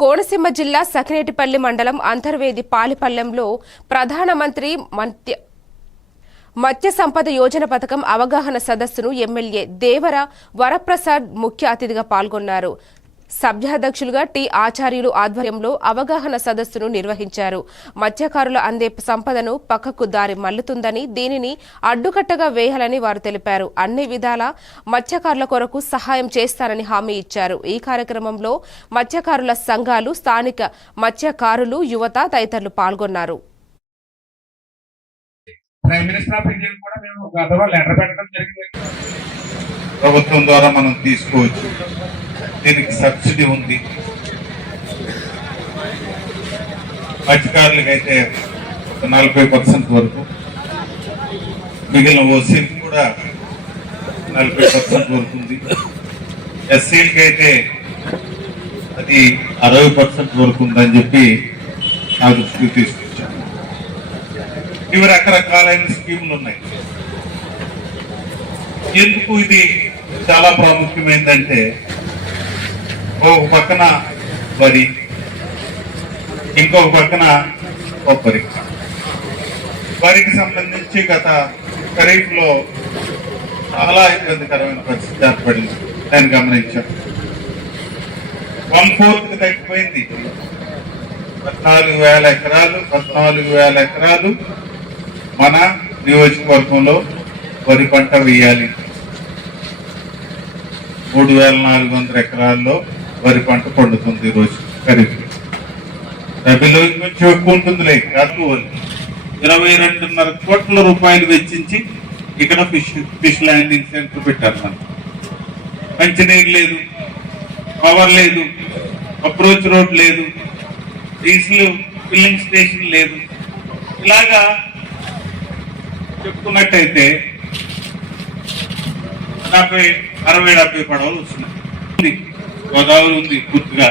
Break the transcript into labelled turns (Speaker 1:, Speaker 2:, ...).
Speaker 1: కోనసీమ జిల్లా సకినేటిపల్లి మండలం అంతర్వేది పాలిపల్లెంలో ప్రధానమంత్రి మత్య మత్స్య సంపద యోజన పథకం అవగాహన సదస్సును ఎమ్మెల్యే దేవర వరప్రసాద్ ముఖ్య అతిథిగా పాల్గొన్నారు. సభ్యాధ్యక్షులుగా టి ఆచార్యులు ఆధ్వర్యంలో అవగాహన సదస్సును నిర్వహించారు. మత్స్యకారులు అందే సంపదను పక్కకు దారి మల్లుతుందని దీనిని అడ్డుకట్టగా వేయాలని వారు తెలిపారు. అన్ని విధాల మత్స్యకారుల కొరకు సహాయం చేస్తారని హామీ ఇచ్చారు. ఈ కార్యక్రమంలో మత్స్యకారుల సంఘాలు స్థానిక మత్స్యకారులు యువత తదితరులు పాల్గొన్నారు.
Speaker 2: ప్రైమ్ మినిస్టర్ ఆఫ్ ఇండియా కూడా మేము గతంలో లెటర్ పెట్టడం జరిగింది.
Speaker 3: ప్రభుత్వం ద్వారా మనం తీసుకోవచ్చు. దీనికి సబ్సిడీ ఉంది. అధికారులకైతే నలభై పర్సెంట్ వరకు. మిగిలిన ఓసీలకు కూడా నలభై పర్సెంట్ వరకు ఉంది. ఎస్సీలకి అయితే అది అరవై పర్సెంట్ వరకు ఉందని చెప్పి నా దృష్టికి తీసుకొచ్చాను ఇవి రకరకాలైన స్కీములు ఉన్నాయి. ఎందుకు ఇది చాలా ప్రాముఖ్యమైందంటే ఒక పక్కన వరి ఇంకొక పక్కన కొబ్బరి. వరికి సంబంధించి గత ఖరీఫ్లో చాలా ఇబ్బందికరమైన పరిస్థితి ఏర్పడింది. నేను గమనించాను వన్ ఫోర్త్ తగ్గిపోయింది. పద్నాలుగు వేల ఎకరాలు పద్నాలుగు వేల ఎకరాలు మన నియోజకవర్గంలో వరి పంట వేయాలి. మూడు వేల నాలుగు వందల ఎకరాల్లో వరి పంట పండుతుంది ఈరోజు ఖరీఫ్ రబీలో కొంచెం ఎక్కువ ఉంటుందిలే కాదు ఇరవై రెండున్నర కోట్ల రూపాయలు వెచ్చించి ఇక్కడ ఫిష్ ఫిష్ ల్యాండింగ్ సెంటర్ పెట్టారు మనం మంచినీరు లేదు పవర్ లేదు అప్రోచ్ రోడ్ లేదు డీజిల్ ఫిల్లింగ్ స్టేషన్ లేదు. ఇలాగా చెప్పుకున్నట్టయితే డెబ్బై అరవై డెబ్బై పడవలు వస్తున్నాయి. గోదావరి ఉంది పూర్తిగా.